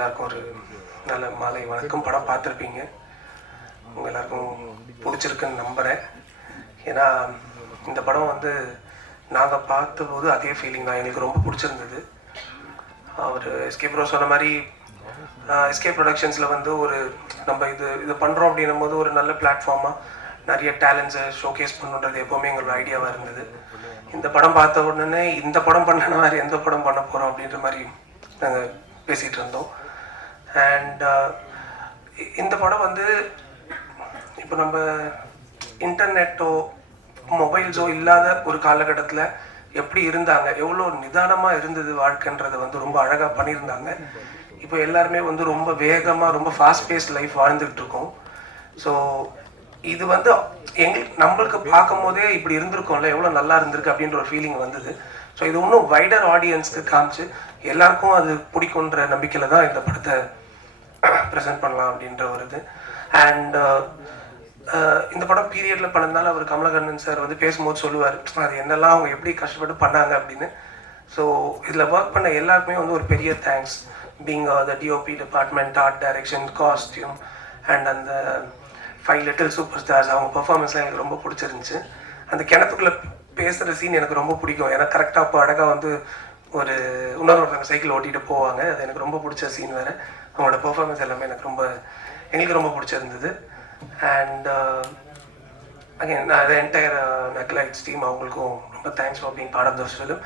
எல்லாருக்கும் ஒரு நல்ல மாலை வணக்கம் படம் பார்த்துருப்பீங்க. உங்கள் எல்லாருக்கும் பிடிச்சிருக்குன்னு நம்புகிறேன் ஏன்னா இந்த படம் வந்து நாங்கள் பார்த்தபோது அதே ஃபீலிங் தான். எங்களுக்கு ரொம்ப பிடிச்சிருந்தது. அவர் எஸ்கே ப்ரோ சொன்ன மாதிரி எஸ்கே ப்ரொடக்ஷன்ஸில் வந்து ஒரு நம்ம இது இது பண்ணுறோம் அப்படின்னும் போது ஒரு நல்ல பிளாட்ஃபார்மாக நிறைய டேலண்ட்ஸை ஷோகேஸ் பண்ணுன்றது எப்போவுமே எங்களோட ஐடியாவாக இருந்தது. இந்த படம் பார்த்த உடனே இந்த படம் பண்ணன மாதிரி எந்த படம் பண்ண போகிறோம் அப்படின்ற மாதிரி நாங்கள் பேசிகிட்டு இருந்தோம். அண்ட் uh, இந்த படம் வந்து இப்போ நம்ம இன்டர்நெட்டோ மொபைல்ஸோ இல்லாத ஒரு காலகட்டத்தில் எப்படி இருந்தாங்க எவ்வளோ நிதானமாக இருந்தது வாழ்க்கைன்றதை வந்து ரொம்ப அழகாக பண்ணியிருந்தாங்க. இப்போ எல்லாருமே வந்து ரொம்ப வேகமாக ரொம்ப ஃபாஸ்ட் பேஸ்ட் லைஃப் வாழ்ந்துகிட்டு இருக்கோம் ஸோ இது வந்து எங்களுக்கு நம்மளுக்கு பார்க்கும் போதே இப்படி இருந்திருக்கோம்ல எவ்வளோ நல்லா இருந்திருக்கு அப்படின்ற ஒரு ஃபீலிங் வந்தது. ஸோ இது இன்னும் வைடர் ஆடியன்ஸ்க்கு காமிச்சு எல்லாருக்கும் அது பிடிக்குன்ற நம்பிக்கையில் தான் இந்த படத்தை ப்ரெசென்ட் பண்ணலாம் அப்படின்ற ஒரு இது. அண்ட் uh, uh, இந்த படம் பீரியட்ல பண்ணதுனால அவர் கமலகண்ணன் சார் வந்து பேசும்போது சொல்லுவார் அது என்னெல்லாம் அவங்க எப்படி கஷ்டப்பட்டு பண்ணாங்க அப்படின்னு. ஸோ இதில் ஒர்க் பண்ண எல்லாருக்குமே வந்து ஒரு பெரிய thanks being the DOP department art direction costume and அந்த ஃபைவ் லிட்டில் சூப்பர் ஸ்டார்ஸ் அவங்க பெர்ஃபார்மன்ஸ்லாம் எனக்கு ரொம்ப பிடிச்சிருந்துச்சு. அந்த கிணத்துக்குள்ளே பேசுகிற சீன் எனக்கு ரொம்ப பிடிக்கும். ஏன்னா கரெக்டாக அப்போ அழகாக வந்து ஒரு இன்னொரு ஒருத்தவங்க சைக்கிள் ஓட்டிகிட்டு போவாங்க. அது எனக்கு ரொம்ப பிடிச்ச சீன் வேறு. அவங்களோட பெர்ஃபார்மன்ஸ் எல்லாமே எனக்கு ரொம்ப எங்களுக்கு ரொம்ப பிடிச்சிருந்தது. அண்ட் அகைன் uh, நான் என்டையர் நெக்லைட்ஸ் டீம் அவங்களுக்கும் ரொம்ப thanks for being part of those film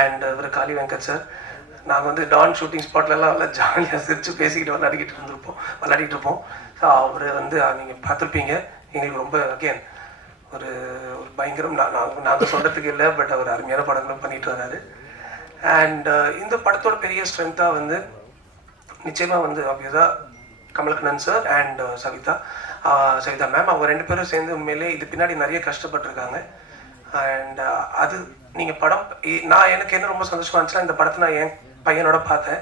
and இவர் காளி வெங்கட் சார் நாங்கள் வந்து டான் ஷூட்டிங் ஸ்பாட்லலாம் நல்லா ஜாலியாக சிரித்து பேசிக்கிட்டு விளையாடிக்கிட்டு இருந்திருப்போம். விளையாடிட்டு இருப்போம். ஸோ அவர் வந்து நீங்கள் பார்த்துருப்பீங்க. எங்களுக்கு ரொம்ப அகேன் ஒரு ஒரு பயங்கரம் நான் நாங்கள் நாங்கள் சொல்கிறதுக்கு இல்லை பட் அவர் அருமையான படங்களும் பண்ணிட்டு வராரு. அண்ட் uh, இந்த படத்தோட பெரிய ஸ்ட்ரென்த்தாக வந்து நிச்சயமாக வந்து ஆப்வியஸாக Kamalakannan sir and uh, Savitha. Savitha ma'am அவங்க ரெண்டு பேரும் சேர்ந்து உண்மையிலே இது பின்னாடி நிறைய கஷ்டப்பட்டிருக்காங்க. அண்ட் uh, அது நீங்கள் படம் நான் எனக்கு என்ன ரொம்ப சந்தோஷமாக இருந்துச்சுன்னா இந்த படத்தை நான் என் பையனோட பார்த்தேன்.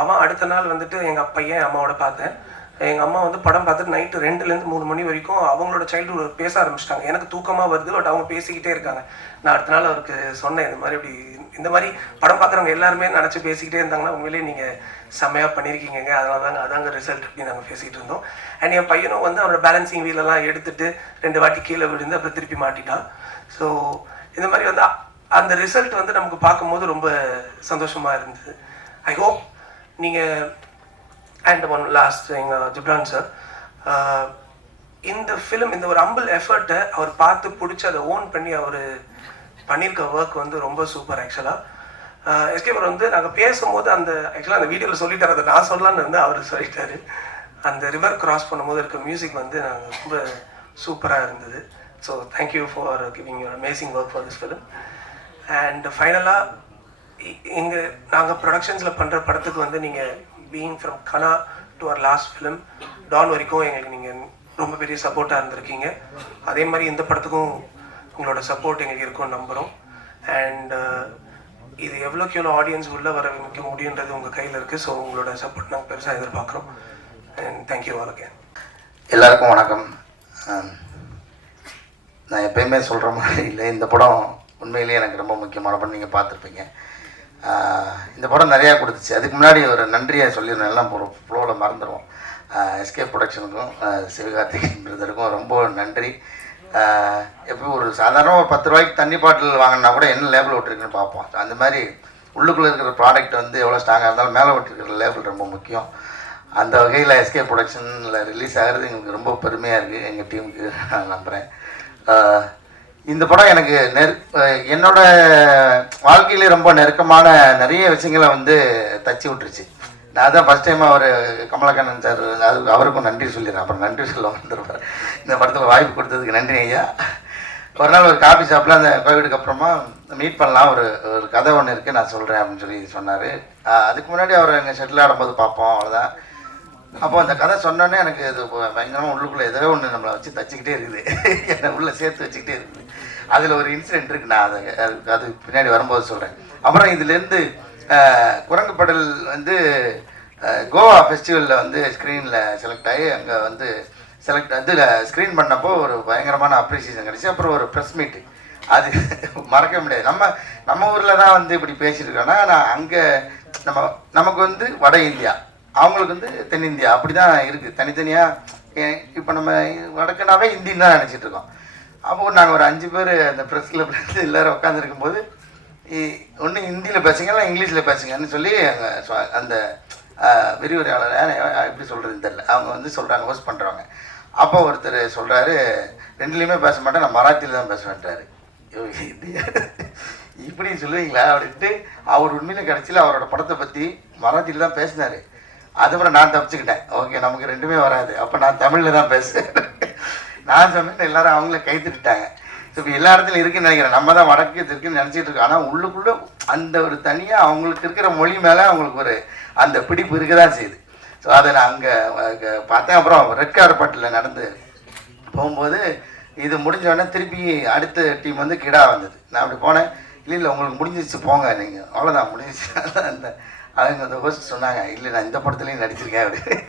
அவன் அடுத்த நாள் வந்துட்டு எங்கள் பையன் அம்மாவோட பார்த்தேன். எங்கள் அம்மா வந்து படம் பார்த்துட்டு நைட்டு ரெண்டுலேருந்து மூணு மணி வரைக்கும் அவங்களோட சைல்டுஹுட் பேச ஆரம்பிச்சிட்டாங்க. எனக்கு தூக்கமாக வருது பட் அவங்க பேசிக்கிட்டே இருக்காங்க. நான் அடுத்த நாள் அவருக்கு சொன்னேன் இந்த மாதிரி இப்படி இந்த மாதிரி படம் பார்க்குறவங்க எல்லாருமே நினச்சி பேசிக்கிட்டே இருந்தாங்கன்னா உண்மையிலேயே நீங்கள் செம்மையாக பண்ணியிருக்கீங்க அதனால தாங்க அதாங்க ரிசல்ட் அப்படின்னு நாங்கள் பேசிகிட்டு இருந்தோம். அண்ட் என் பையனும் வந்து அவனோட பேலன்சிங் வீலெல்லாம் எடுத்துட்டு ரெண்டு வாட்டி கீழே விழுந்து அப்புறம் திருப்பி மாட்டிட்டான். ஸோ இந்த மாதிரி வந்து அ- அந்த ரிசல்ட் வந்து நமக்கு பார்க்கும்போது ரொம்ப சந்தோஷமாக இருந்தது. ஐ ஹோப் நீங்கள் அண்ட் ஒன் லாஸ்ட் எங்கள் ஜிப்ரான் சார் இந்த ஃபிலிம் இந்த ஒரு அம்பிள் எஃபர்ட்டை uh, அவர் பார்த்து பிடிச்சி அதை ஓன் பண்ணி அவர் பண்ணியிருக்க ஒர்க் வந்து ரொம்ப சூப்பர் ஆக்சுவலாக எஸ்கேபர் வந்து நாங்கள் பேசும்போது அந்த ஆக்சுவலாக அந்த வீடியோவில் சொல்லிட்டார் அதை நான் சொல்லலான்னு இருந்து அவர் சொல்லிட்டாரு. அந்த ரிவர் கிராஸ் பண்ணும்போது இருக்க மியூசிக் வந்து நாங்கள் ரொம்ப சூப்பராக இருந்தது. So thank you for giving your amazing work for this film and ஃபைனலாக இங்கே நாங்கள் ப்ரொடக்ஷன்ஸில் பண்ணுற படத்துக்கு வந்து நீங்கள் being from Kanaa to our last film Don வரைக்கும் எங்களுக்கு நீங்கள் ரொம்ப பெரிய சப்போர்ட்டாக இருந்திருக்கீங்க. அதே மாதிரி இந்த படத்துக்கும் உங்களோட சப்போர்ட் எங்களுக்கு இருக்கும்னு நம்புகிறோம் அண்ட் uh, இது எவ்வளோக்கு எவ்வளோ ஆடியன்ஸ் உள்ளே வர வைக்க முடியுன்றது உங்கள் கையில் இருக்குது ஸோ உங்களோட சப்போர்ட் நாங்கள் பெருசாக எதிர்பார்க்குறோம். அண்ட் தேங்க்யூ ஆல் அகேன் எல்லாருக்கும் வணக்கம். Um, நான் எப்பயுமே சொல்கிற மாதிரி இல்லை. இந்த படம் உண்மையிலேயே எனக்கு ரொம்ப முக்கியமான படம். நீங்கள் பார்த்துருப்பீங்க. இந்த படம் நிறையா கொடுத்துச்சு. அதுக்கு முன்னாடி ஒரு நன்றியை சொல்லிடுறேன் எல்லாம் ஒரு ஃப்ளோவில் மறந்துடுவோம் எஸ்கே ப்ரொடக்ஷனுக்கும் சிவகார்த்திகேயன் பிரதருக்கும் ரொம்ப நன்றி. எப்போ ஒரு சாதாரண ஒரு பத்து ரூபாய்க்கு தண்ணி பாட்டில் வாங்கினா கூட என்ன லேபிள் விட்டுருக்குன்னு பார்ப்போம். அந்த மாதிரி உள்ளுக்குள்ளே இருக்கிற ப்ராடக்ட் வந்து எவ்வளோ ஸ்ட்ராங்காக இருந்தாலும் மேலே விட்டுருக்கிற லேபிள் ரொம்ப முக்கியம். அந்த வகையில் எஸ்கே ப்ரொடக்ஷனில் ரிலீஸ் ஆகிறது எங்களுக்கு ரொம்ப பெருமையாக இருக்குது எங்கள் டீமுக்கு நான் நம்புகிறேன் இந்த படம் எனக்கு நெரு என்னோட வாழ்க்கையிலே ரொம்ப நெருக்கமான நிறைய விஷயங்களை வந்து தச்சு விட்டுருச்சு. நான் தான் ஃபஸ்ட் டைம் அவர் கமலக்கண்ணன் சார் அதுக்கு அவருக்கும் நன்றி சொல்லிடுறேன். அப்புறம் நன்றி சொல்ல வந்துருப்பார் இந்த படத்தில் வாய்ப்பு கொடுத்ததுக்கு நன்றி ஐயா. ஒரு நாள் ஒரு காஃபி ஷாப்பில் அந்த கோவிடுக்கு அப்புறமா மீட் பண்ணலாம் ஒரு ஒரு கதை ஒன்று இருக்குது நான் சொல்கிறேன் அப்படின்னு சொல்லி சொன்னார். அதுக்கு முன்னாடி அவர் எங்கள் ஷெட்டில் ஆடும்போது பார்ப்போம் அவ்வளோதான் அப்போ அந்த கதை சொன்னோன்னே எனக்கு இது பயங்கரமாக உள்ளுக்குள்ளே ஏதோ ஒன்று நம்மளை வச்சு தச்சுக்கிட்டே இருக்குது. என்னை உள்ளே சேர்த்து வச்சுக்கிட்டே இருக்குது. அதில் ஒரு இன்சிடென்ட் இருக்குது நான் அதை அது- அது பின்னாடி வரும்போது சொல்கிறேன் அப்புறம் இதுலேருந்து குரங்கு படல் வந்து கோவா ஃபெஸ்டிவலில் வந்து ஸ்க்ரீனில் செலக்ட் ஆகி அங்கே வந்து செலக்ட் அதில் ஸ்க்ரீன் பண்ணப்போ ஒரு பயங்கரமான அப்ரிசியேஷன் கிடச்சி. அப்புறம் ஒரு ப்ரெஸ் மீட்டு அது மறக்க முடியாது. நம்ம நம்ம ஊரில் தான் வந்து இப்படி பேசியிருக்கோன்னா நான் அங்கே நம்ம நமக்கு வந்து வட இந்தியா. அவங்களுக்கு வந்து தென்னிந்தியா அப்படி தான் இருக்குது தனித்தனியாக இப்போ நம்ம வடக்குனாவே இந்தின்னு தான் நினச்சிட்டு இருக்கோம். அப்போ நாங்கள் ஒரு அஞ்சு பேர் அந்த ப்ரெஸ் கிளப்லேருந்து எல்லோரும் உட்காந்துருக்கும் போது ஒன்று ஹிந்தியில் பேசுங்க இல்லை இங்கிலீஷில் பேசுங்கன்னு சொல்லி அங்கே அந்த விரிவுரையாளர் எப்படி சொல்கிறதுன்னு தெரில அவங்க வந்து சொல்கிறாங்க ஹோஸ்ட் பண்ணுறவங்க அப்போ ஒருத்தர் சொல்கிறாரு ரெண்டுலேயுமே பேச மாட்டேன் நான் மராத்தியில் தான் பேசுவேன்றாரு ஐயோ, இப்படி சொல்லுவீங்களா? அப்படின்ட்டு அவர் உண்மையில கடைசியில் அவரோட படத்தை பற்றி மராத்தியில் தான் பேசினார். அதுக்கப்புறம் நான் தப்பிச்சுக்கிட்டேன். ஓகே நமக்கு ரெண்டுமே வராது. அப்போ நான் தமிழில் தான் பேசுகிறேன் நான் சொன்னேன் எல்லாரும் அவங்கள கைத்துட்டாங்க ஸோ இப்போ எல்லா இடத்துலையும் இருக்குன்னு நினைக்கிறேன். நம்ம தான் வடக்கு இருக்குன்னு நினச்சிட்டு இருக்கோம். ஆனால் உள்ளுக்குள்ளே அந்த ஒரு தனியாக அவங்களுக்கு இருக்கிற மொழி மேலே அவங்களுக்கு ஒரு அந்த பிடிப்பு இருக்க தான் செய்யுது. ஸோ அதை நான் அங்கே பார்த்தேன். அப்புறம் ரெட் கார்பட்டில் நடந்து போகும்போது இது முடிஞ்சோடனே திருப்பி அடுத்த டீம் வந்து கிடா வந்தது. நான் அப்படி போனேன். இல்லை இல்லை உங்களுக்கு முடிஞ்சிச்சு போங்க நீங்கள் அவ்வளோதான் முடிஞ்சிச்சு அந்த அவங்க அந்த ஹோஸ்ட் சொன்னாங்க இல்லை நான் இந்த படத்துலையும் நடிச்சிருக்கேன். அப்படி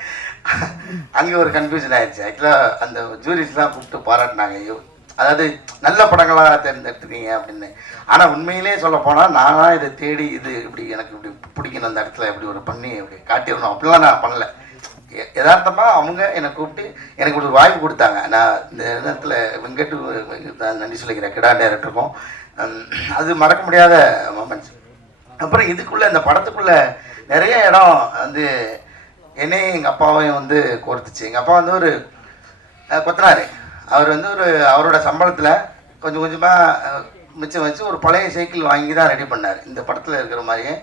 அங்கே ஒரு கன்ஃபியூஷன் ஆயிடுச்சு. ஆக்சுவலாக அந்த ஜூரிஸ்லாம் கூப்பிட்டு பாராட்டினாங்க ஐயோ அதாவது நல்ல படங்களாக தேர்ந்தெடுத்துருக்கீங்க அப்படின்னு. ஆனால் உண்மையிலே சொல்ல போனால் நானாக இதை தேடி இது இப்படி எனக்கு இப்படி பிடிக்கணும் அந்த இடத்துல இப்படி ஒரு பண்ணி இப்படி காட்டிடணும். அப்படிலாம் நான் பண்ணல. எ- அவங்க என்னை கூப்பிட்டு எனக்கு ஒரு வாய்ப்பு கொடுத்தாங்க. நான் இந்த இடத்துல வெங்கட் நன்றி சொல்லிக்கிறேன் கிடா டேரக்டருக்கும் அது மறக்க முடியாத மொமெண்ட்ஸ் அப்புறம் இதுக்குள்ள இந்த படத்துக்குள்ள நிறைய இடம் வந்து என்னையும் எங்கள் அப்பாவையும் வந்து கோர்த்துச்சு. எங்கள் அப்பா வந்து ஒரு அஹ், கொத்தனாரு. அவர் வந்து ஒரு அவரோட சம்பளத்தில் கொஞ்சம் கொஞ்சமாக மிச்சம் வச்சு ஒரு பழைய சைக்கிள் வாங்கி தான் ரெடி பண்ணார். இந்த படத்தில் இருக்கிற மாதிரியே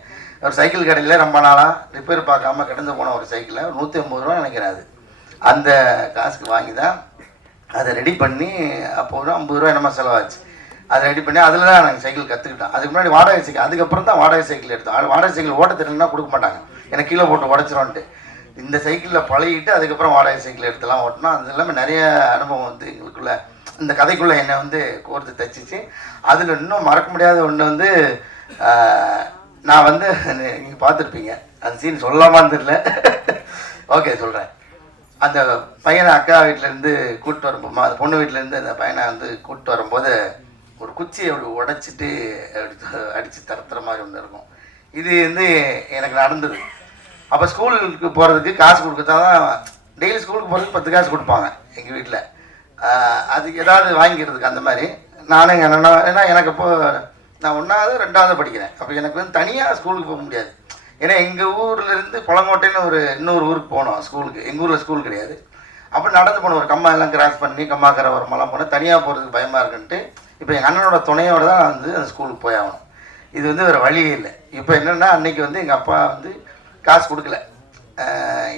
ஒரு சைக்கிள் கடையில் ரொம்ப நாளாக ரிப்பேர் பார்க்காம கிடந்து போன ஒரு சைக்கிளை நூற்றி ஐம்பது ரூபா நினைக்கிறேன் அது. அந்த காசுக்கு வாங்கி தான் அதை ரெடி பண்ணி அப்போ ஒரு ஐம்பது ரூபா என்னமோ செலவாச்சு. அதை ரெடி பண்ணி அதில் தான் நாங்கள் சைக்கிள் கற்றுக்கிட்டோம் அதுக்கு முன்னாடி வாடகை சைக்கிள் அதுக்கப்புறம் தான் வாடகை சைக்கிள் எடுத்தோம் அது வாடகை சைக்கிள் ஓட்ட தெரியலன்னா கொடுக்க மாட்டாங்க. ஏன்னா கீழே போட்டு உடச்சிரோன்ட்டு இந்த சைக்கிளில் பழகிட்டு அதுக்கப்புறம் வாடகை சைக்கிள் எடுத்துலாம் ஓட்டினோம் அது இல்லாமல் நிறைய அனுபவம் வந்து எங்களுக்குள்ள இந்த கதைக்குள்ளே என்னை வந்து கோர்த்து தச்சிச்சு. அதில் இன்னும் மறக்க முடியாத ஒன்று வந்து நான் வந்து நீங்கள் பார்த்துருப்பீங்க. அந்த சீன் சொல்லாமான்னு தெரியல ஓகே சொல்கிறேன் அந்த பையனை அக்கா வீட்டிலேருந்து கூப்பிட்டு வரும்போது அந்த பொண்ணு வீட்டிலேருந்து அந்த பையனை வந்து கூப்பிட்டு வரும்போது ஒரு குச்சியை அப்படி உடைச்சிட்டு அடித்து அடித்து தரத்துற மாதிரி ஒன்று இருக்கும். இது வந்து எனக்கு நடந்தது. அப்போ ஸ்கூலுக்கு போகிறதுக்கு காசு கொடுத்தா தான் டெய்லி ஸ்கூலுக்கு போகிறதுக்கு பத்து காசு கொடுப்பாங்க எங்கள் வீட்டில் அதுக்கு ஏதாவது வாங்கிக்கிறதுக்கு அந்த மாதிரி. நானும் எங்கள் அண்ணா ஏன்னா எனக்கு இப்போ நான் ஒன்றாவது ரெண்டாவது படிக்கிறேன். அப்போ எனக்கு வந்து தனியாக ஸ்கூலுக்கு போக முடியாது. ஏன்னா எங்கள் ஊர்லேருந்து குளங்கோட்டைன்னு ஒரு இன்னொரு ஊருக்கு போனோம் ஸ்கூலுக்கு. எங்கள் ஊரில் ஸ்கூல் கிடையாது. அப்போ நடந்து போனோம் ஒரு கம்மா எல்லாம் கிராஸ் பண்ணி கம்மாக்கரை ஓரமெல்லாம் போனேன் தனியாக போகிறதுக்கு பயமாக இருக்குன்ட்டு இப்போ எங்கள் அண்ணனோட துணையோட தான் நான் வந்து அந்த ஸ்கூலுக்கு போய் ஆகணும் இது வந்து வேறு வழியே இல்லை. இப்போ என்னென்னா அன்றைக்கி வந்து எங்கள் அப்பா வந்து காசு கொடுக்கல.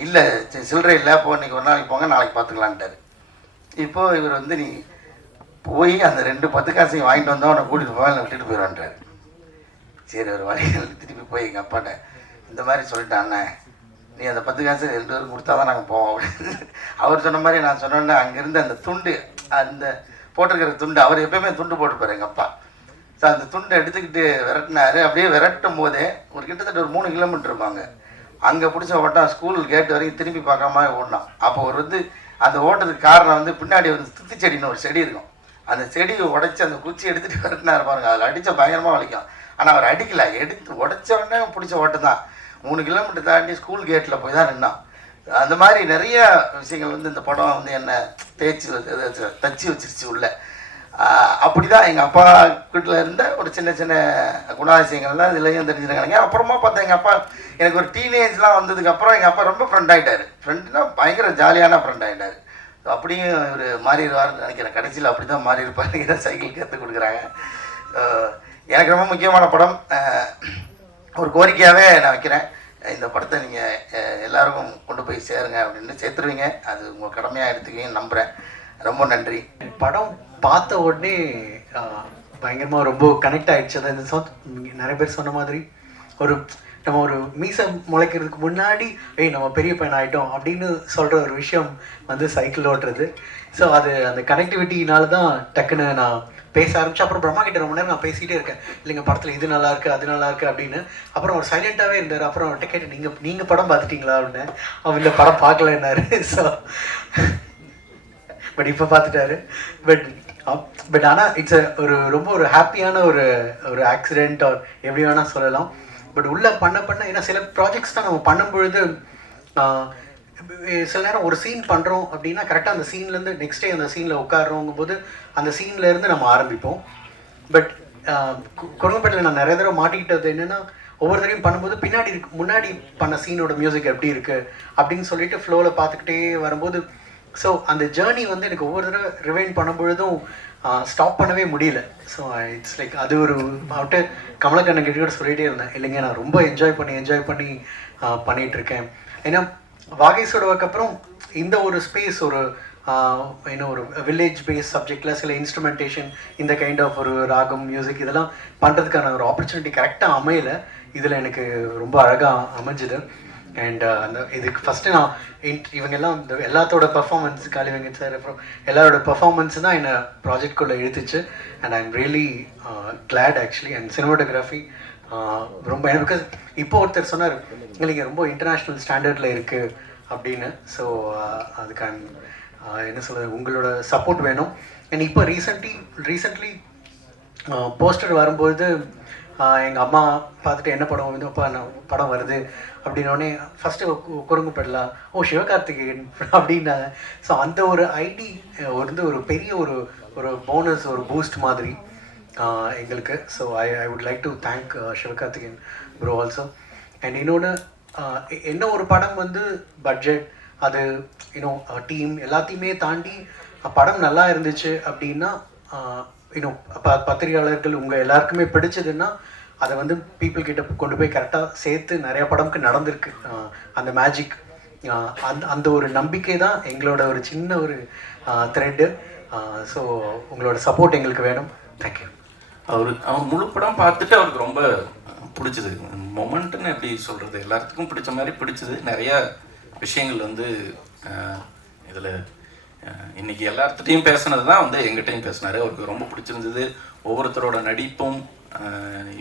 இல்லை சில்லறை இல்லை இப்போ இன்றைக்கி ஒரு நாளைக்கு போங்க நாளைக்கு பார்த்துக்கலான்ட்டாரு இப்போது இவர் வந்து நீ போய் அந்த ரெண்டு பத்து காசையும் வாங்கிட்டு வந்தோம் உன்னை கூட்டிகிட்டு போவேன் விட்டுட்டு போயிடுவான்றாரு. சரி ஒரு வழிகள் திருப்பி போய் எங்கள் அப்பாட்ட இந்த மாதிரி சொல்லிட்டேன் அண்ணன் நீ அந்த பத்து காசு ரெண்டு பேரும் கொடுத்தா தான் நாங்கள் போவோம் அப்படின்னு. அவர் சொன்ன மாதிரி நான் சொன்னோன்னே அங்கேருந்து அந்த துண்டு அந்த போட்டிருக்கிற துண்டு அவர் எப்பயுமே துண்டு போட்டுப்பார் எங்கள் அப்பா. ஸோ அந்த துண்டை எடுத்துக்கிட்டு விரட்டினார். அப்படியே விரட்டும் போதே ஒரு கிட்டத்தட்ட ஒரு மூணு கிலோமீட்டர் இருப்பாங்க. அங்கே பிடிச்ச ஓட்டம் ஸ்கூல் கேட் வரைக்கும் திரும்பி பார்க்காம ஓடினான் அப்போ ஒரு வந்து அந்த ஓட்டத்துக்கு காரணம் வந்து பின்னாடி வந்து துத்தி செடின்னு ஒரு செடி இருக்கும். அந்த செடியை உடைச்சி அந்த குச்சி எடுத்துகிட்டு விரட்டினார் பாருங்க. அதில் அடித்த பயங்கரமாக வலிக்கும். ஆனால் அவர் அடிக்கல. எடுத்து உடைச்ச உடனே பிடிச்ச ஓட்டம் தான். மூணு கிலோமீட்டர் தாண்டி ஸ்கூல் கேட்டில் போய் தான் நின்னான். அந்த மாதிரி நிறைய விஷயங்கள் வந்து இந்த படம் வந்து என்ன தேய்ச்சி வச்சு- தச்சு வச்சிருச்சு உள்ள. அப்படி அப்படிதான் எங்கள் அப்பா வீட்டில் இருந்த ஒரு சின்ன சின்ன குணாதிசயங்கள்லாம் தான் இதுலையும் தெரிஞ்சுருக்காங்க அப்புறமா பார்த்தா எங்கள் அப்பா எனக்கு ஒரு டீனேஜ்லாம் வந்ததுக்கு அப்புறம் எங்கள் அப்பா ரொம்ப ஃப்ரெண்ட் ஆகிட்டாரு ஃப்ரெண்ட்னா பயங்கர ஜாலியான ஃப்ரெண்ட் ஆகிட்டாரு அப்படியும் இவர் மாறிடுவார்னு நினைக்கிறேன். கடைசியில் அப்படி தான் மாறியிருப்பாருங்கிற சைக்கிள் கற்றுக் கொடுக்குறாங்க. எனக்கு ரொம்ப முக்கியமான படம். ஒரு கோரிக்கையாகவே நான் வைக்கிறேன். இந்த படத்தை நீங்கள் எல்லாருக்கும் கொண்டு போய் சேருங்க அப்படின்னு சேர்த்துருவீங்க. அது உங்கள் கடமையாக எடுத்துக்குவீங்கன்னு நம்புகிறேன் ரொம்ப நன்றி. படம் பார்த்த உடனே பயங்கரமாக ரொம்ப கனெக்ட் ஆகிடுச்சு அதான் இந்த சொ- நிறைய பேர் சொன்ன மாதிரி ஒரு நம்ம ஒரு மீசை முளைக்கிறதுக்கு முன்னாடி ஏய் நம்ம பெரிய பையன் ஆகிட்டோம் அப்படின்னு சொல்கிற ஒரு விஷயம் வந்து சைக்கிள் ஓட்டுறது. ஸோ அது அந்த கனெக்டிவிட்டினால தான் டக்குன்னு நான் பேச ஆரம்பிச்சு அப்புறம் பிரம்மா கிட்ட ரொம்ப நேரம் நான் பேசிகிட்டே இருக்கேன். இல்லைங்க படத்தில் இது நல்லா இருக்கு அது நல்லா இருக்கு அப்படின்னு. அப்புறம் அவர் சைலண்டாகவே இருந்தார். அப்புறம் அவர்கிட்ட கேட்டேன் நீங்க நீங்க படம் பார்த்துட்டீங்களா? அப்படின்னு. அவர் இந்த படம் பார்க்கலன்னாரு ஸோ பட் இப்போ பார்த்துட்டாரு. பட் பட் ஆனால் இட்ஸ் ஒரு ரொம்ப ஒரு ஹாப்பியான ஒரு ஒரு ஆக்சிடென்ட் ஆர் எப்படி வேணால் சொல்லலாம். பட் உள்ளே பண்ண பண்ண ஏன்னா சில ப்ராஜெக்ட்ஸ் தான் நம்ம பண்ணும்பொழுது சில நேரம் ஒரு சீன் பண்ணுறோம் அப்படின்னா கரெக்டாக அந்த சீன்லேருந்து நெக்ஸ்ட் டே அந்த சீனில் உட்காடுறோங்கும் போது அந்த சீன்லேருந்து நம்ம ஆரம்பிப்போம். பட் குரங்கப்பேட்டில் நான் நிறைய தடவை மாட்டிக்கிட்டது என்னென்னா ஒவ்வொரு தடவையும் பண்ணும்போது பின்னாடி இருக்கு முன்னாடி பண்ண சீனோட மியூசிக் எப்படி இருக்குது அப்படின்னு சொல்லிட்டு ஃப்ளோவில் பார்த்துக்கிட்டே வரும்போது ஸோ அந்த ஜேர்னி வந்து எனக்கு ஒவ்வொரு தடவை ரிவைன் பண்ணும்பொழுதும் ஸ்டாப் பண்ணவே முடியல. ஸோ இட்ஸ் லைக் அது ஒரு அவட்டு கமலக்கண்ணன் கிட்ட கூட சொல்லிகிட்டே இருந்தேன். இல்லைங்க நான் ரொம்ப என்ஜாய் பண்ணி என்ஜாய் பண்ணி பண்ணிகிட்ருக்கேன் ஏன்னா வாகை ஏன்னா அப்புறம் இந்த ஒரு ஸ்பேஸ் ஒரு இன்னும் ஒரு வில்லேஜ் பேஸ் சப்ஜெக்டில் சில இன்ஸ்ட்ருமெண்டேஷன் இந்த கைண்ட் ஆஃப் ஒரு ராகம் மியூசிக் இதெல்லாம் பண்ணுறதுக்கான ஒரு ஆப்பர்ச்சுனிட்டி கரெக்டாக அமையலை. இதில் எனக்கு ரொம்ப அழகாக அமைஞ்சுது. அண்ட் அந்த இதுக்கு ஃபஸ்ட்டு நான் இவங்க எல்லாம் இந்த எல்லாத்தோட பர்ஃபார்மன்ஸ் காளிவெங்கட் சார் அப்புறம் எல்லாரோட பர்ஃபார்மன்ஸ் தான் என்னை ப்ராஜெக்ட்குள்ளே இழுத்துச்சு. And I am really glad actually and cinematography ரொம்ப பிகாஸ் இப்போ ஒருத்தர் சொன்னார் இல்லைங்க ரொம்ப இன்டர்நேஷ்னல் ஸ்டாண்டர்டில் இருக்குது அப்படின்னு. ஸோ அதுக்கான என்ன சொல்கிறது உங்களோட சப்போர்ட் வேணும். அண்ட் இப்போ ரீசெண்ட்லி ரீசெண்ட்லி போஸ்டர் வரும்போது எங்கள் அம்மா பார்த்துட்டு என்ன படம் வந்து அப்பா நான் படம் வருது அப்படின்னோடனே ஃபஸ்ட்டு குறுங்கு படலாம் ஓ சிவகார்த்திகேயன் அப்படின்னாங்க. ஸோ அந்த ஒரு ஐடி வந்து ஒரு பெரிய ஒரு ஒரு போனஸ் ஒரு பூஸ்ட் மாதிரி எங்களுக்கு. So I I would like to thank Sivakarthikeyan bro also and இன்னொன்று என்ன ஒரு படம் வந்து பட்ஜெட் அது இன்னும் டீம் எல்லாத்தையுமே தாண்டி படம் நல்லா இருந்துச்சு அப்படின்னா இன்னும் ப பத்திரிகையாளர்கள் உங்கள் எல்லாருக்குமே பிடிச்சதுன்னா அதை வந்து பீப்புள் கிட்ட கொண்டு போய் கரெக்டாக சேர்த்து நிறைய படம்க்கு நடந்திருக்கு. அந்த மேஜிக் அந்த அந்த ஒரு நம்பிக்கை தான் எங்களோட ஒரு சின்ன ஒரு த்ரெட்டு ஸோ உங்களோட சப்போர்ட் எங்களுக்கு வேணும். தேங்க்யூ அவர் அவர் முழு படம் பார்த்துட்டு அவருக்கு ரொம்ப பிடிச்சது. மொமெண்ட்டுன்னு எப்படி சொல்கிறது எல்லாத்துக்கும் பிடிச்ச மாதிரி பிடிச்சது. நிறையா விஷயங்கள் வந்து இதில் இன்னைக்கு எல்லாத்துட்டையும் பேசுனது தான் வந்து எங்கிட்டையும் பேசினார். அவருக்கு ரொம்ப பிடிச்சிருந்தது. ஒவ்வொருத்தரோட நடிப்பும்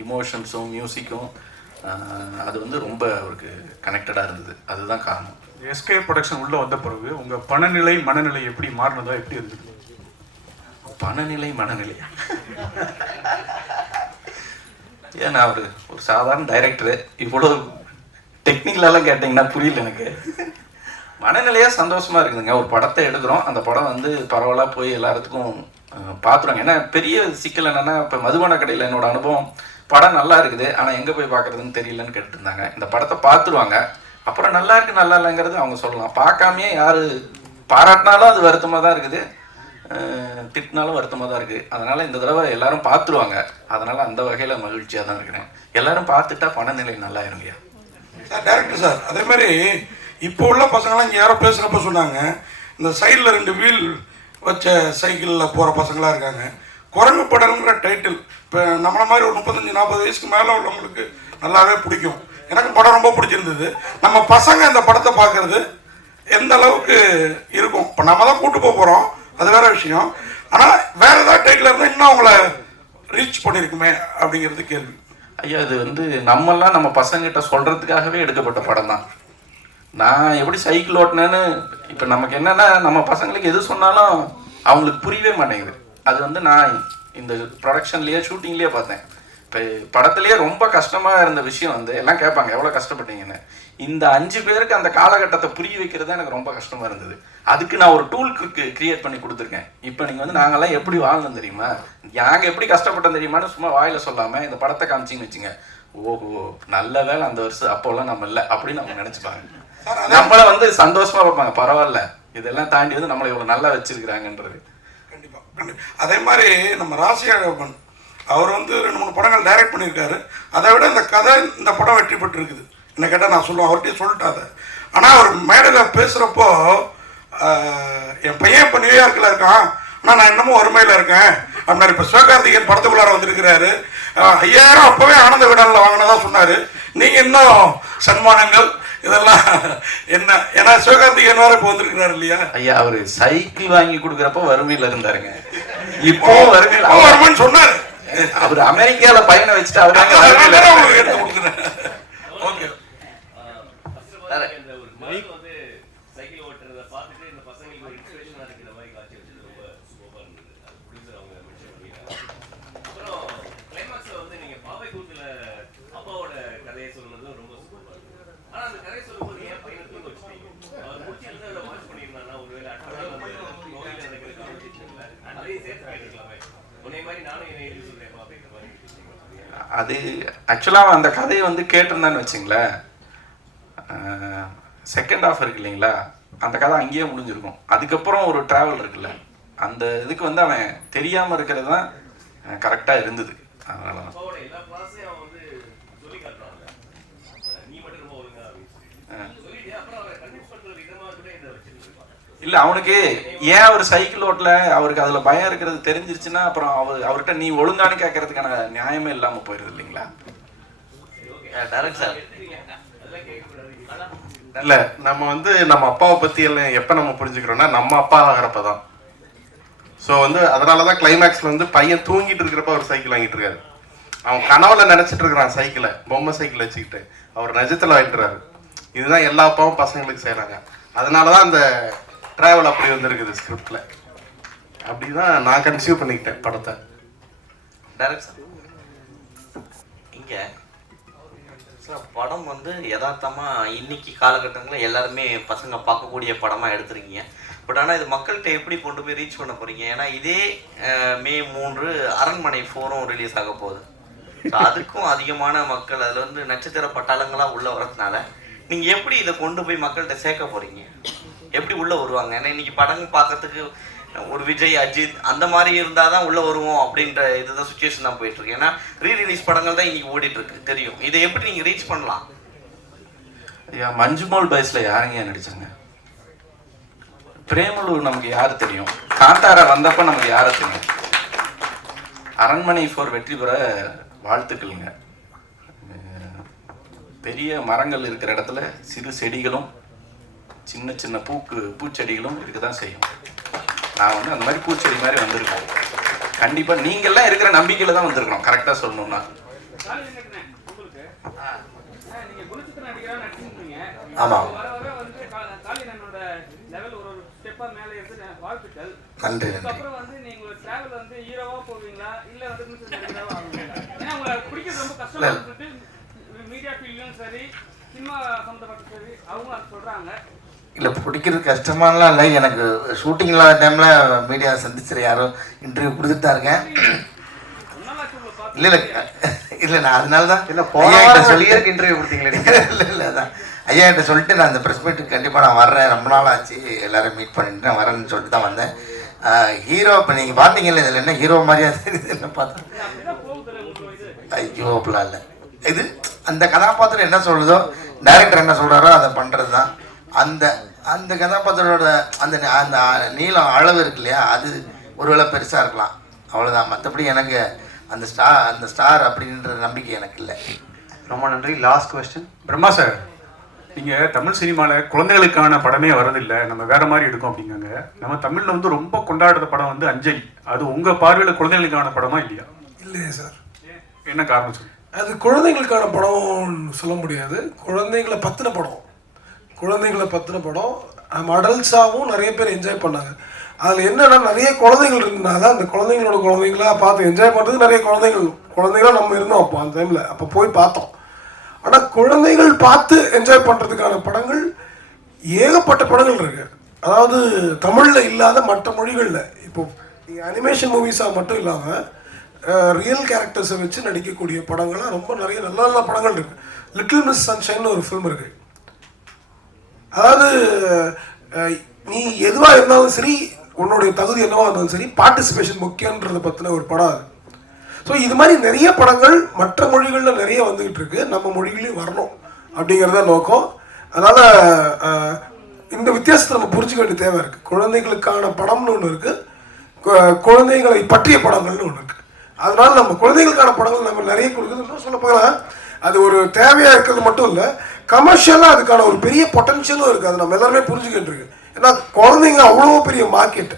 இமோஷன்ஸும் மியூசிக்கும் அது வந்து ரொம்ப அவருக்கு கனெக்டடாக இருந்தது. அதுதான் காரணம். எஸ்கே ப்ரொடக்ஷன் உள்ளே வந்த பிறகு உங்கள் பணநிலை மனநிலை எப்படி மாறினதோ எப்படி இருந்தது? பணநிலை மனநிலை. ஏன்னா அவர் ஒரு சாதாரண டைரக்டரு இவ்வளோ டெக்னிக்கலெல்லாம் கேட்டிங்கன்னா புரியல எனக்கு. மனநிலையா சந்தோஷமா இருக்குதுங்க. ஒரு படத்தை எடுக்கிறோம். அந்த படம் வந்து பரவலாக போய் எல்லாத்துக்கும் பார்த்துருவாங்க ஏன்னா பெரிய சிக்கல் என்னன்னா இப்போ மதுபான கடையில் என்னோட அனுபவம் படம் நல்லா இருக்குது. ஆனால் எங்கே போய் பார்க்குறதுன்னு தெரியலன்னு கேட்டுருந்தாங்க இந்த படத்தை பார்த்துருவாங்க அப்புறம் நல்லா இருக்கு நல்லா இல்லைங்கிறது அவங்க சொல்லலாம். பார்க்காமயே யார் பாராட்டினாலும் அது வருத்தமாக தான் இருக்குது. திட்டினாலும் வருத்தமாக தான் இருக்குது அதனால் இந்த தடவை எல்லாரும் பார்த்துருவாங்க. அதனால் அந்த வகையில் மகிழ்ச்சியாக தான் இருக்கிறேன். எல்லாரும் பார்த்துட்டா பணநிலை நல்லா இருங்கயா சார் டேரக்டர் சார் அதே மாதிரி இப்போ உள்ள பசங்களாம் இங்கே யாரோ பேசுகிறப்ப சொன்னாங்க இந்த சைடில் ரெண்டு வீல் வச்ச சைக்கிளில் போகிற பசங்களாக இருக்காங்க. குரங்கு படம்ங்கிற டைட்டில் இப்போ நம்மளை மாதிரி ஒரு முப்பத்தஞ்சு நாற்பது வயசுக்கு மேலே உள்ளவங்களுக்கு நல்லாவே பிடிக்கும். எனக்கு படம் ரொம்ப பிடிச்சிருந்தது. நம்ம பசங்க இந்த படத்தை பார்க்கறது எந்த அளவுக்கு இருக்கும்? இப்போ நம்ம தான் கூட்டு போக போகிறோம் அது வேற விஷயம். ஆனால் வேற ஏதாவது டைட்டில் இருந்தால் இன்னும் அவங்கள ரீச் பண்ணியிருக்குமே அப்படிங்கிறது கேள்வி. ஐயா இது வந்து நம்மெல்லாம் நம்ம பசங்கிட்ட சொல்கிறதுக்காகவே எடுக்கப்பட்ட படம் தான். நான் எப்படி சைக்கிள் ஓட்டினேன்னு இப்போ நமக்கு என்னென்னா நம்ம பசங்களுக்கு எது சொன்னாலும் அவங்களுக்கு புரியவே மாட்டேங்குது. அது வந்து நான் இந்த ப்ரொடக்ஷன்லேயே ஷூட்டிங்லேயே பார்த்தேன். இப்போ படத்துலேயே ரொம்ப கஷ்டமாக இருந்த விஷயம் வந்து எல்லாம் கேட்பாங்க எவ்வளோ கஷ்டப்பட்டீங்கன்னு. இந்த அஞ்சு பேருக்கு அந்த காலகட்டத்தை புரிய வைக்கிறது தான் எனக்கு ரொம்ப கஷ்டமாக இருந்தது. அதுக்கு நான் ஒரு டூல் கிரியேட் பண்ணி கொடுத்துருக்கேன். இப்போ நீங்கள் வந்து நாங்கெல்லாம் எப்படி வாழ்ந்தோம் தெரியுமா? நாங்கள் எப்படி கஷ்டப்பட்டோம் தெரியுமான்னு சும்மா வாயில் சொல்லாமல் இந்த படத்தை காமிச்சிங்கன்னு வச்சுங்க. ஓஹோ நல்ல வேலை அந்த வருஷம் அப்போல்லாம் நம்ம இல்லை அப்படின்னு நம்ம நினச்சிப்பாங்க. நம்மளை வந்து சந்தோஷமா பார்ப்பாங்க. பரவாயில்ல. இதெல்லாம் தாண்டி வந்து நம்மளை இவ்வளோ நல்லா வச்சிருக்கிறாங்கன்றது. கண்டிப்பாக கண்டிப்பாக அதே மாதிரி நம்ம ராசியாகவன் அவர் வந்து ரெண்டு மூணு படங்கள் டைரக்ட் பண்ணியிருக்காரு. அதை விட இந்த கதை இந்த படம் வெற்றி பெற்றிருக்குது. என்ன கேட்டால் நான் சொல்லுவேன் அவர்கிட்டயே சொல்லிட்டாத. ஆனால் அவர் மேடையில் பேசுகிறப்போ என் பையன் இப்போ நியூயார்க்கில் இருக்கான். ஆனால் நான் இன்னமும் வறுமையில் இருக்கேன். அப்படின்னாரு இப்போ சிவகார்த்திகேயன் படத்துக்குள்ளார வந்திருக்கிறாரு. ஐயாயிரம் அப்போவே ஆனந்த விடனில் வாங்கினதா சொன்னார். நீங்கள் இன்னும் சன்மானங்கள் இதெல்லாம் என்ன? ஏன்னா சிவகார்த்திகேயன் வேற இப்போ வந்திருக்கிறாரு இல்லையா? ஐயா அவரு சைக்கிள் வாங்கி கொடுக்குறப்ப வறுமையில இருந்தாருங்க. இப்போ வறுமையில அவன் வருமான்னு சொன்னாரு. அவர் அமெரிக்கால பையனை வச்சுட்டு அவர் எடுத்து கொடுக்குறேன். வந்து சைக்கிள் ஓட்டுறத பார்த்துட்டு இந்த பசங்களுக்கு ஒரு இன்ஸ்பிரேஷனாக மாதிரி காட்சி வச்சது ரொம்ப சூப்பராக இருந்தது. அது அப்புறம் கிளைமேக்ஸில் வந்து நீங்கள் பாவை கூத்தில் அப்பாவோட கதையை சொன்னதும் ரொம்ப சூப்பராக இருந்தது. அந்த கதையை சொல்லும்போது அவர் முடிச்சு இருந்து அதை ஒருவேளை அட்டவணை கோவில் நடக்கிற காமிச்சிருக்கல அதையும் சேர்த்து போயிருக்கலாமே. உன்னை மாதிரி நானும் என்னை எழுதி சொல்கிறேன் அப்படின்ற அது ஆக்சுவலாக அந்த கதையை வந்து கேட்டிருந்தான்னு வச்சுங்களேன். செகண்ட் ஆஃப் இருக்கு இல்லைங்களா? அந்த கதை அங்கேயே முடிஞ்சிருக்கும். அதுக்கப்புறம் ஒரு ட்ராவல் இருக்குல்ல? அந்த இதுக்கு வந்து அவன் தெரியாமல் இருக்கிறது தான் கரெக்டாக இருந்தது. அதனால தான் இல்லை அவனுக்கு ஏன் அவர் சைக்கிள் ஓட்டல? அவருக்கு அதில் பயம் இருக்கிறது தெரிஞ்சிருச்சுன்னா அப்புறம் அவர் அவர்கிட்ட நீ ஒழுங்கானு கேட்கறதுக்கான நியாயமே இல்லாமல் போயிடுது இல்லைங்களா? டேரக்ட் சார் இல்ல நம்ம வந்து நம்ம அப்பாவை பத்தி எல்லாம் எப்ப நம்ம புரிஞ்சுக்கிறோம்னா நம்ம அப்பா ஆகிறப்ப தான் ஸோ வந்து அதனாலதான் கிளைமேக்ஸ்ல வந்து பையன் தூங்கிட்டு இருக்கிறப்ப அவர் சைக்கிள் வாங்கிட்டு இருக்காரு. அவன் கனவுல நினைச்சிட்டு இருக்கிறான் சைக்கிளை பொம்மை சைக்கிள் வச்சுக்கிட்டு. அவர் நிஜத்துல வாங்கிட்டுறாரு. இதுதான் எல்லா அப்பாவும் பசங்களுக்கு செய்றாங்க. அதனாலதான் அந்த டிராவல் அப்படி வந்திருக்குது ஸ்கிரிப்ட்ல அப்படிதான் நான் கன்சியூவ் பண்ணிக்கிட்டேன் படத்தை. டேரக்ட் இங்க. சார் படம் வந்து யதார்த்தமாக இன்னைக்கு காலகட்டங்களில் எல்லாருமே பசங்க பார்க்கக்கூடிய படமா எடுத்திருக்கீங்க. பட் ஆனால் இது மக்கள்கிட்ட எப்படி கொண்டு போய் ரீச் பண்ண போறீங்க? ஏன்னா இதே மே மூன்று அரண்மனை ஃபோரும் ரிலீஸ் ஆக போகுது. ஸோ அதுக்கும் அதிகமான மக்கள் அதில் வந்து நட்சத்திர பட்டாளங்களா உள்ள வரதுனால நீங்க எப்படி இதை கொண்டு போய் மக்கள்கிட்ட சேர்க்க போறீங்க? எப்படி உள்ள வருவாங்க? ஏன்னா இன்னைக்கு படம் பார்க்கறதுக்கு ஒரு விஜய் அஜித் அந்த மாதிரி இருந்தால் தான் உள்ளே வருவோம் அப்படின்ற இதுதான் சுச்சுவேஷன் தான் போயிட்டு இருக்கு. ஏன்னா ரீ ரிலீஸ் படங்கள் தான் இன்றைக்கி ஓடிட்டு இருக்கு. தெரியும். இதை எப்படி நீங்கள் ரீச் பண்ணலாம்? ஐயா மஞ்சுமோல் பைஸில் யாருங்க நடிச்சாங்க? பிரேமலு நமக்கு யார் தெரியும்? காந்தாரா வந்தப்போ நமக்கு யாரை தெரியும்? அரண்மனை ஃபோர் வெற்றி பெற வாழ்த்துக்கள்ங்க. பெரிய மரங்கள் இருக்கிற இடத்துல சிறு செடிகளும் சின்ன சின்ன பூக்கு பூச்செடிகளும் இருக்க தான் செய்யும். நான் வந்து அந்த மாதிரி பூச்செடி மாதிரி வந்திருக்கேன். கண்டிப்பா நீங்கெல்லாம் இருக்கிற நம்பிக்கையில தான் வந்திருக்கிறோம் கரெக்டா சொல்லணும்னா. ஆமாம் நன்றி நன்றி. இல்ல பிடிக்கிறது ரொம்ப கஷ்டமா சொல்லிட்டு மீடியா ஃபீல்ட்லயும் சரி சினிமா சம்மந்தப்பட்ட சரி அவங்க அது சொல்றாங்க இல்லை. எனக்கு ஷூட்டிங் இல்லாத டைமில் மீடியா சந்திச்சிரு யாரோ இன்டர்வியூ கொடுத்துட்டு தான் இருக்கேன். இல்லை இல்லை. இல்லை நான் அதனால தான் இல்ல போன சொல்லியிருக்கு இன்டர்வியூ கொடுத்தீங்களே இல்லை இல்லை அதான். ஐயா கிட்ட சொல்லிட்டு நான் அந்த ப்ரெஸ் மீட்டுக்கு கண்டிப்பாக நான் வர்றேன். ரொம்ப நாள் ஆச்சு. எல்லாரும் மீட் பண்ணிட்டு நான் வரேன்னு சொல்லிட்டு தான் வந்தேன். ஹீரோ இப்போ நீங்கள் பார்த்தீங்கல்ல இதில் என்ன ஹீரோ மாதிரியா தெரியுது என்ன பார்த்தா? ஐயோ அப்படிலாம் இல்லை. இது அந்த கதாபாத்திரம் என்ன சொல்லுதோ டைரக்டர் என்ன சொல்கிறாரோ அதை பண்ணுறது தான் அந்த அந்த கதாபாத்திரோட அந்த ந- அந்த நீளம் அளவு இருக்கு இல்லையா அது ஒருவேளை பெருசாக இருக்கலாம். அவ்வளோதான் மற்றபடி எனக்கு அந்த ஸ்டார் அந்த ஸ்டார் அப்படின்ற நம்பிக்கை எனக்கு இல்லை. ரொம்ப நன்றி. லாஸ்ட் கொஸ்டின் பிரம்மா சார் நீங்க தமிழ் சினிமால குழந்தைகளுக்கான படமே வரதில்லை நம்ம வேற மாதிரி எடுக்கோம் அப்படிங்காங்க நம்ம தமிழ்ல வந்து ரொம்ப கொண்டாடுற படம் வந்து அஞ்சலி. அது உங்க பார்வையில குழந்தைகளுக்கான படமா இல்லையா? இல்லையே சார் என்ன காரணம் சொல்லு அது குழந்தைங்களுக்கான படம்னு சொல்ல முடியாது. குழந்தைங்களை பற்றின படம். குழந்தைங்களை பற்றின படம். நம்ம அடல்ட்ஸாகவும் நிறைய பேர் என்ஜாய் பண்ணாங்க. அதில் என்னென்னா நிறைய குழந்தைகள் இருந்தால் அந்த குழந்தைங்களோட குழந்தைங்களா பார்த்து என்ஜாய் பண்ணுறது நிறைய குழந்தைகள் குழந்தைகளா நம்ம இருந்தோம் அப்போ அந்த டைமில் அப்போ போய் பார்த்தோம். ஆனால் குழந்தைகள் பார்த்து என்ஜாய் பண்ணுறதுக்கான படங்கள் ஏகப்பட்ட படங்கள் இருக்கு. அதாவது தமிழில் இல்லாத மற்ற மொழிகளில். இப்போ அனிமேஷன் மூவிஸாக மட்டும் இல்லாமல் ரியல் கேரக்டர்ஸை வச்சு நடிக்கக்கூடிய படங்கள்லாம் ரொம்ப நிறைய நல்ல நல்ல படங்கள் இருக்குது லிட்டில் மிஸ் சன்ஷைன் ஒரு ஃபிலிம் இருக்குது அதாவது நீ எதுவாக இருந்தாலும் சரி உன்னுடைய தகுதி என்னவா இருந்தாலும் சரி பார்ட்டிசிபேஷன் முக்கியன்றதை பற்றின ஒரு படம் அது. ஸோ இது மாதிரி நிறைய படங்கள் மற்ற மொழிகளில் நிறைய வந்துக்கிட்டு இருக்கு. நம்ம மொழிகளையும் வரணும் அப்படிங்கிறத நோக்கம். அதனால் இந்த வித்தியாசத்தை நம்ம புரிஞ்சுக்க வேண்டிய தேவை இருக்குது குழந்தைகளுக்கான படம்னு ஒன்று இருக்குது குழந்தைகளை பற்றிய படங்கள்னு ஒன்று இருக்குது அதனால் நம்ம குழந்தைகளுக்கான படங்கள் நம்ம நிறைய கொடுக்குறதுன்னு சொல்ல போகலாம் அது ஒரு தேவையாக இருக்கிறது மட்டும் இல்லை. கமர்ஷியலாக அதுக்கான ஒரு பெரிய பொட்டன்ஷியலும் இருக்குது அது நம்ம எல்லாருமே புரிஞ்சுக்கிட்டு இருக்கு. ஏன்னா குழந்தைங்க அவ்வளோ பெரிய மார்க்கெட்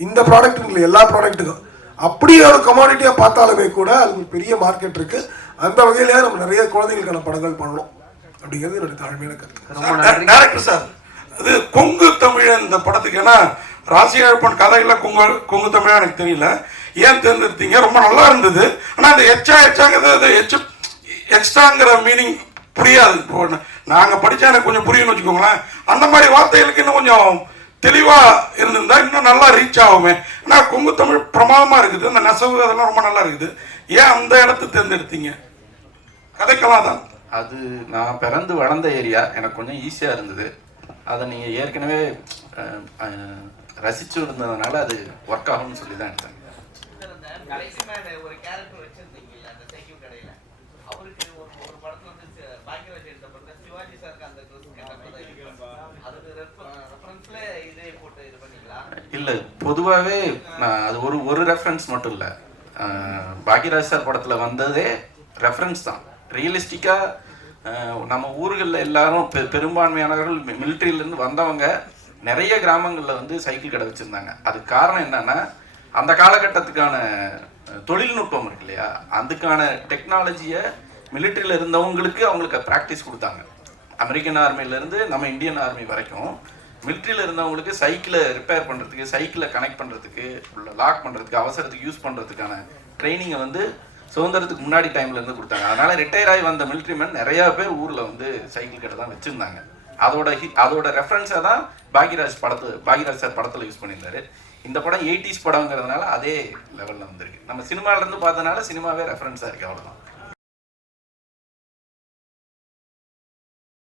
இந்த ப்ராடக்ட் இல்லை எல்லா ப்ராடக்ட்டுக்கும் அப்படி ஒரு கமாடிட்டியாக பார்த்தாலுமே கூட அது ஒரு பெரிய மார்க்கெட் இருக்கு. அந்த வகையிலேயே நம்ம நிறைய குழந்தைகளுக்கான படங்கள் பண்ணணும். அப்படிங்கிறது என்னுடைய தாழ்மையான கருத்து. டேரக்டர் சார் அது கொங்கு தமிழன் இந்த படத்துக்கு. ஏன்னா ராசியழப்பன் கதையில் கொங்கு கொங்கு தமிழா எனக்கு தெரியல. ஏன் தேர்ந்தெடுத்தீங்க? ரொம்ப நல்லா இருந்தது. ஆனால் அந்த எச்சா எச்சாங்கிறது அது எச்சு எக்ஸ்ட்ராங்கிற மீனிங் புரியாது. இப்போ நாங்கள் படித்தா எனக்கு கொஞ்சம் புரியும்னு வச்சுக்கோங்களேன். அந்த மாதிரி வார்த்தைகளுக்கு இன்னும் கொஞ்சம் தெளிவாக இருந்திருந்தா இன்னும் நல்லா ரீச் ஆகுமே. ஆனால் கொங்கு தமிழ் பிரமாதமாக இருக்குது. அந்த நெசவு அதெல்லாம் ரொம்ப நல்லா இருக்குது. ஏன் அந்த இடத்த தேர்ந்தெடுத்தீங்க? கதைக்கலாம் தான் அது நான் பிறந்து வளர்ந்த ஏரியா. எனக்கு கொஞ்சம் ஈஸியாக இருந்தது. அதை நீங்கள் ஏற்கனவே ரசிச்சு இருந்ததுனால அது ஒர்க் ஆகும்னு சொல்லி தான் எடுத்தேன் கடைசி மேன் ஒரு கேரக்டர் வச்சிருந்தீங்கல்ல அந்த சைக்கிள் கடையில அவருக்கு ஒரு ஒரு படத்துல வந்து பாக்கியராஜ் எடுத்த படத்துல சிவாஜி சாருக்கு அந்த அதுக்கு ரெஃபரன்ஸ்ல இதே போட்டு இது பண்ணீங்களா இல்லை பொதுவாகவே அது ஒரு ஒரு ரெஃபரன்ஸ் மட்டும் இல்லை. பாக்யராஜ் சார் படத்தில் வந்ததே ரெஃபரன்ஸ் தான். ரியலிஸ்டிக்காக நம்ம ஊர்களில் எல்லாரும் பெ பெரும்பான்மையானவர்கள் மிலிட்ரியிலேருந்து வந்தவங்க நிறைய கிராமங்களில் வந்து சைக்கிள் கடை வச்சுருந்தாங்க. அதுக்கு காரணம் என்னென்னா அந்த காலகட்டத்துக்கான தொழில்நுட்பம் இருக்கு இல்லையா? அதுக்கான டெக்னாலஜியை மிலிட்ரியில் இருந்தவங்களுக்கு அவங்களுக்கு ப்ராக்டிஸ் கொடுத்தாங்க. அமெரிக்கன் ஆர்மிலேருந்து நம்ம இந்தியன் ஆர்மி வரைக்கும் மிலிட்ரியில் இருந்தவங்களுக்கு சைக்கிளை ரிப்பேர் பண்ணுறதுக்கு சைக்கிளை கனெக்ட் பண்ணுறதுக்கு உள்ள லாக் பண்ணுறதுக்கு அவசரத்துக்கு யூஸ் பண்ணுறதுக்கான ட்ரைனிங்கை வந்து சுதந்திரத்துக்கு முன்னாடி டைம்ல இருந்து கொடுத்தாங்க. அதனால ரிட்டையர் ஆகி வந்த military மேன் நிறைய பேர் ஊரில் வந்து சைக்கிள் கடை தான் வச்சுருந்தாங்க. அதோட அதோட ரெஃபரன்ஸை தான் பாக்யராஜ் படத்து பாக்யராஜ் சார் படத்தில் யூஸ் பண்ணியிருந்தாரு. இந்த படம் எயிட்டிஸ் படங்கிறதுனால அதே லெவலில் வந்திருக்கு. நம்ம சினிமாவிலேருந்து பார்த்தனால சினிமாவே ரெஃபரன்ஸாக இருக்குது அவ்வளோதான்